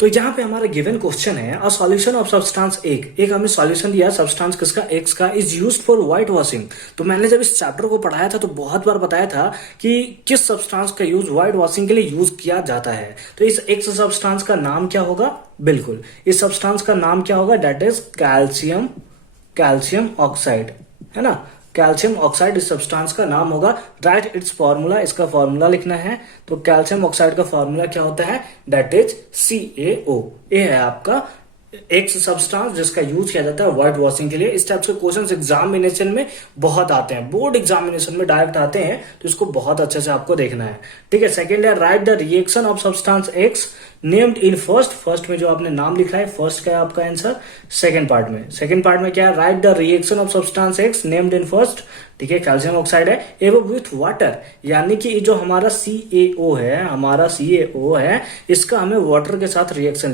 तो यहाँ पे हमारा गिवन क्वेश्चन है अ सॉल्यूशन ऑफ सब्सटेंस एक हमें सॉल्यूशन दिया सब्सटेंस किसका एक्स का is used for white washing. तो मैंने जब इस चैप्टर को पढ़ाया था तो बहुत बार बताया था कि किस सब्सटेंस का यूज व्हाइट वॉशिंग के लिए यूज किया जाता है। तो इस एक्स सब्सटेंस का नाम क्या होगा? बिल्कुल इस सब्सटेंस का नाम क्या होगा? दैट इज कैल्शियम ऑक्साइड, है ना। कैल्शियम ऑक्साइड इस सब्सटेंस का नाम होगा। राइट इट्स फॉर्मूला, इसका फॉर्मूला लिखना है। तो कैल्शियम ऑक्साइड का फॉर्मूला क्या होता है? That is CaO। ये है आपका एक सब्सटेंस जिसका यूज किया जाता है व्हाइट वॉशिंग के लिए। इस टाइप के क्वेश्चंस एग्जामिनेशन में बहुत आते हैं, बोर्ड एग्जामिनेशन में डायरेक्ट आते हैं, तो इसको बहुत अच्छे से आपको देखना है। ठीक है, सेकेंड है right the reaction of substance x named in first में जो आपने नाम लिखा है फर्स्ट का है आपका आंसर। सेकेंड पार्ट में क्या है? Right the reaction of substance x named in first. ठीक है, कैल्शियम ऑक्साइड है एवं विथ वाटर, यानी कि जो हमारा CaO है इसका हमें वाटर के साथ रिएक्शन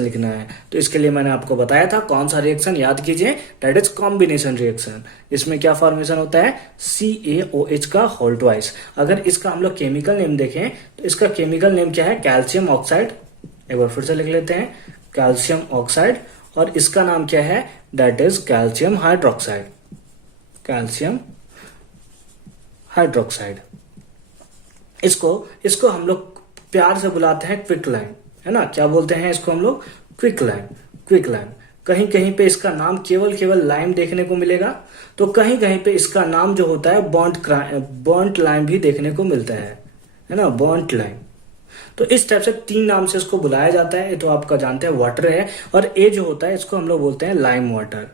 लिखना है। तो इसके लिए मैंने आपको बताया था कौन सा रिएक्शन, याद कीजिए, दैट इज कॉम्बिनेशन रिएक्शन। इसमें क्या फॉर्मेशन होता है? CaOH का होल ट्वाइस। अगर इसका हम लोग केमिकल नेम देखें तो इसका केमिकल नेम क्या है? Calcium oxide. एक बार फिर से लिख लेते हैं, कैल्शियम ऑक्साइड। और इसका नाम क्या है? That is calcium hydroxide. इसको हम लोग प्यार से बुलाते हैं क्विकलाइन, है ना। क्या बोलते हैं इसको हम लोग? क्विकलाइन। कहीं कहीं पे इसका नाम केवल लाइम देखने को मिलेगा, तो कहीं कहीं पे इसका नाम जो होता है बॉन्ट लाइम भी देखने को मिलता है ना, बॉन्ट लाइम। तो इस टाइप से 3 नाम से इसको बुलाया जाता है। ये तो आपका जानते हैं वाटर है, और ये जो होता है इसको हम लोग बोलते हैं लाइम वाटर।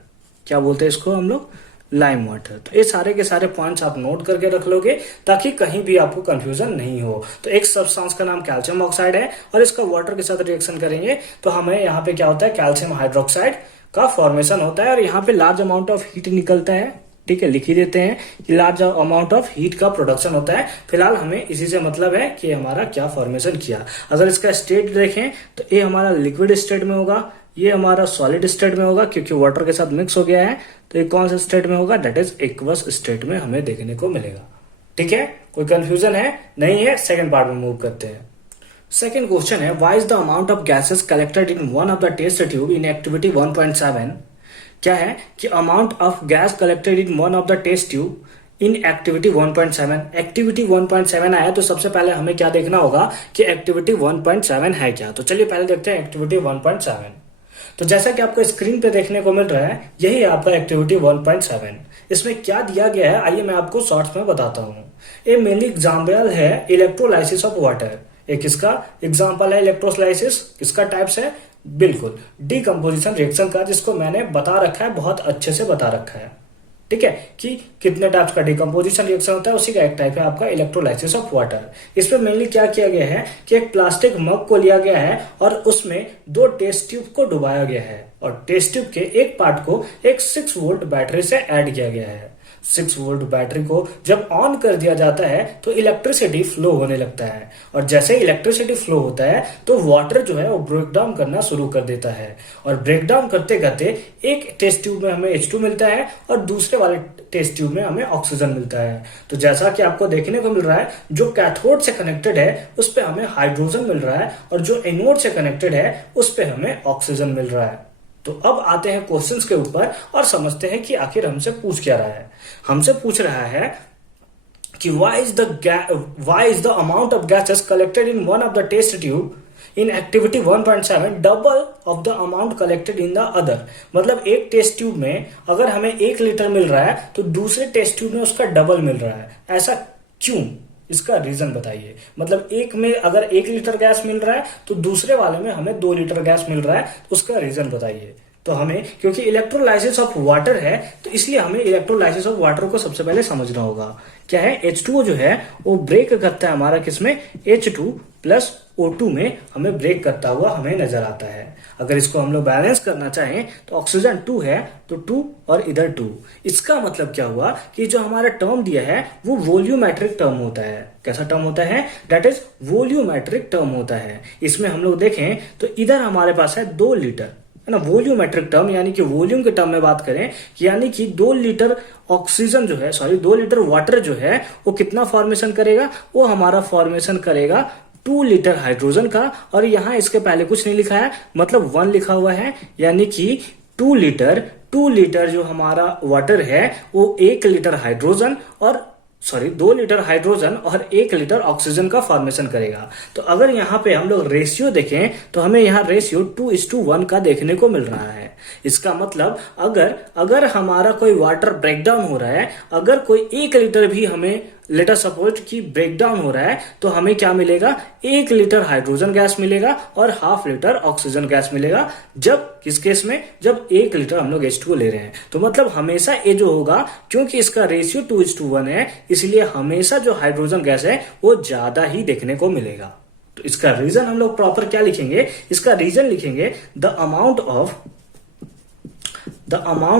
क्या बोलते हैं इसको हम लोग? Lime water. तो ये सारे के सारे पॉइंट्स आप नोट करके रख लोगे ताकि कहीं भी आपको कंफ्यूजन नहीं हो। तो एक सब्सटेंस का नाम कैल्शियम ऑक्साइड है और इसका वाटर के साथ रिएक्शन करेंगे तो हमें यहाँ पे क्या होता है? कैल्शियम हाइड्रोक्साइड का फॉर्मेशन होता है, और यहाँ पे लार्ज अमाउंट ऑफ हीट निकलता है। ठीक है, लिख ही देते हैं कि लार्ज अमाउंट ऑफ हीट का प्रोडक्शन होता है। फिलहाल हमें इसी से मतलब है कि हमारा क्या फॉर्मेशन किया। अगर इसका स्टेट देखें तो ये हमारा लिक्विड स्टेट में होगा, ये हमारा सॉलिड स्टेट में होगा क्योंकि वाटर के साथ मिक्स हो गया है। तो ये कौन सा स्टेट में होगा? दैट इज एक्वस स्टेट में हमें देखने को मिलेगा। ठीक है, कोई कंफ्यूजन है? नहीं है। सेकंड पार्ट में मूव करते हैं। सेकंड क्वेश्चन है why is the amount of gases collected in one of the test tube in activity 1.7। क्या है कि amount of gas collected in one of the test tube in activity 1.7। Activity 1.7 आया तो सबसे पहले हमें क्या देखना होगा कि एक्टिविटी 1.7 है क्या। तो चलिए पहले देखते हैं एक्टिविटी 1.7। तो जैसा कि आपको स्क्रीन पे देखने को मिल रहा है यही है आपका एक्टिविटी 1.7। इसमें क्या दिया गया है आइए मैं आपको शॉर्ट्स में बताता हूँ। ये मेनली एग्जाम्पल है इलेक्ट्रोलाइसिस ऑफ वाटर। एक इसका एग्जाम्पल है इलेक्ट्रोलाइसिस, किसका टाइप्स है? बिल्कुल डीकम्पोजिशन रिएक्शन का, जिसको मैंने बता रखा है, बहुत अच्छे से बता रखा है। ठीक है, कि कितने टाइप्स का डिकम्पोजिशन रिएक्शन होता है, उसी का एक टाइप है आपका इलेक्ट्रोलाइसिस ऑफ वाटर। इसमें मेनली क्या किया गया है कि एक प्लास्टिक मग को लिया गया है और उसमें 2 टेस्ट ट्यूब को डुबाया गया है, और टेस्ट ट्यूब के एक पार्ट को एक 6 वोल्ट बैटरी से ऐड किया गया है। 6 वोल्ट बैटरी को जब ऑन कर दिया जाता है तो इलेक्ट्रिसिटी फ्लो होने लगता है, और जैसे इलेक्ट्रिसिटी फ्लो होता है तो वाटर जो है वो ब्रेक डाउन करना शुरू कर देता है, और ब्रेक डाउन करते करते एक टेस्ट ट्यूब में हमें H2 मिलता है और दूसरे वाले टेस्ट ट्यूब में हमें ऑक्सीजन मिलता है। तो जैसा कि आपको देखने को मिल रहा है जो कैथोड से कनेक्टेड है उस पर हमें हाइड्रोजन मिल रहा है, और जो एनोड से कनेक्टेड है उस पर हमें ऑक्सीजन मिल रहा है। तो अब आते हैं क्वेश्चंस के ऊपर और समझते हैं कि आखिर हमसे पूछ क्या रहा है। हमसे पूछ रहा है कि why is the amount of gases collected in one of the test tube in activity 1.7 double of the amount collected in the other। मतलब एक टेस्ट ट्यूब में अगर हमें 1 लीटर मिल रहा है तो दूसरे टेस्ट ट्यूब में उसका डबल मिल रहा है, ऐसा क्यों? इसका रीजन बताइए। मतलब एक में अगर 1 लीटर गैस मिल रहा है तो दूसरे वाले में हमें 2 लीटर गैस मिल रहा है, उसका रीजन बताइए। तो हमें क्योंकि इलेक्ट्रोलाइसिस ऑफ वाटर है तो इसलिए हमें इलेक्ट्रोलाइसिस ऑफ वाटर को सबसे पहले समझना होगा। क्या है? H2O जो है वो ब्रेक करता है हमारा किसमें? H2 प्लस O2 में हमें ब्रेक करता हुआ हमें नजर आता है। अगर इसको हम लोग बैलेंस करना चाहें तो ऑक्सीजन 2 है तो 2 और इधर 2। इसका मतलब क्या हुआ कि जो हमारा टर्म दिया है वो वॉल्यूमेट्रिक टर्म होता है। कैसा टर्म होता है? दैट इज वॉल्यूमेट्रिक टर्म होता है। इसमें हम लोग देखें तो इधर हमारे पास है 2 लीटर, है ना, वॉल्यूमेट्रिक टर्म, यानी कि वॉल्यूम के टर्म में बात करें यानी कि 2 लीटर ऑक्सीजन जो है 2 लीटर वाटर जो है वो कितना फॉर्मेशन करेगा? वो हमारा फॉर्मेशन करेगा 2 लीटर हाइड्रोजन का, और यहाँ इसके पहले कुछ नहीं लिखा है, मतलब 1 लिखा हुआ है, यानी कि 2 लीटर जो हमारा वाटर है वो 1 लीटर हाइड्रोजन और 2 लीटर हाइड्रोजन और 1 लीटर ऑक्सीजन का फॉर्मेशन करेगा। तो अगर यहाँ पे हम लोग रेशियो देखें तो हमें यहाँ रेशियो 2:1 का देखने को मिल रहा है। इसका मतलब अगर हमारा कोई वाटर ब्रेकडाउन हो रहा है, अगर कोई 1 लीटर भी हमें लेटर सपोज कि ब्रेकडाउन हो रहा है, तो हमें क्या मिलेगा, 1 लीटर हाइड्रोजन गैस मिलेगा और ½ लीटर ऑक्सीजन गैस मिलेगा। जब किस केस में, जब 1 लीटर हम लोग H2O ले रहे हैं। तो मतलब हमेशा ये जो होगा, क्योंकि इसका रेशियो 2:1 है, इसलिए हमेशा जो हाइड्रोजन गैस है वो ज्यादा ही देखने को मिलेगा। तो इसका रीजन हम लोग प्रॉपर क्या लिखेंगे, इसका रीजन लिखेंगे the amount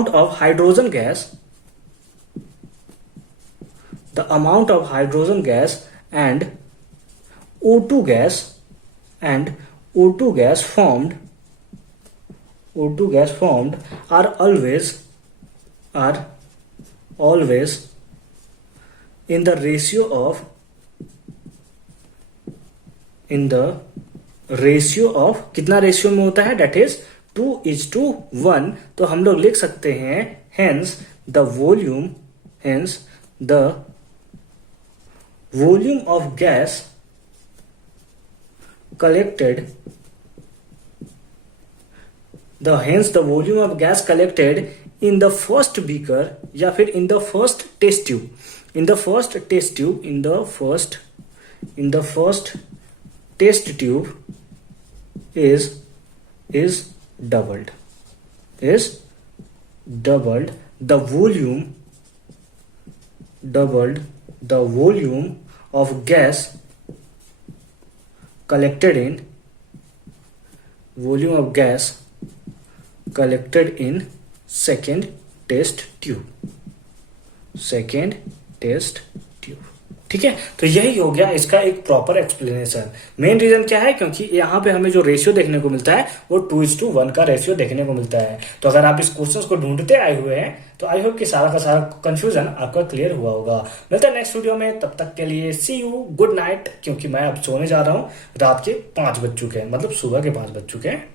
of hydrogen gas, the amount of hydrogen gas and O2 gas formed are always in the ratio of कितना रेशियो में होता है, that is 2:1। तो हम लोग लिख सकते हैं hence the volume of gas collected in the first beaker या फिर in the first test tube is doubled the volume of gas collected in second test tube। ठीक है, तो यही हो गया इसका एक प्रॉपर एक्सप्लेनेशन। मेन रीजन क्या है, क्योंकि यहाँ पे हमें जो रेशियो देखने को मिलता है वो 2:1 का रेशियो देखने को मिलता है। तो अगर आप इस क्वेश्चन को ढूंढते आए हुए हैं तो आई होप कि सारा का सारा कंफ्यूजन आपका क्लियर हुआ होगा। मिलता है नेक्स्ट वीडियो में, तब तक के लिए सी यू, गुड नाइट। क्योंकि मैं अब सोने जा रहा हूँ, रात के 5 बज चुके हैं, मतलब सुबह के 5 बज चुके हैं।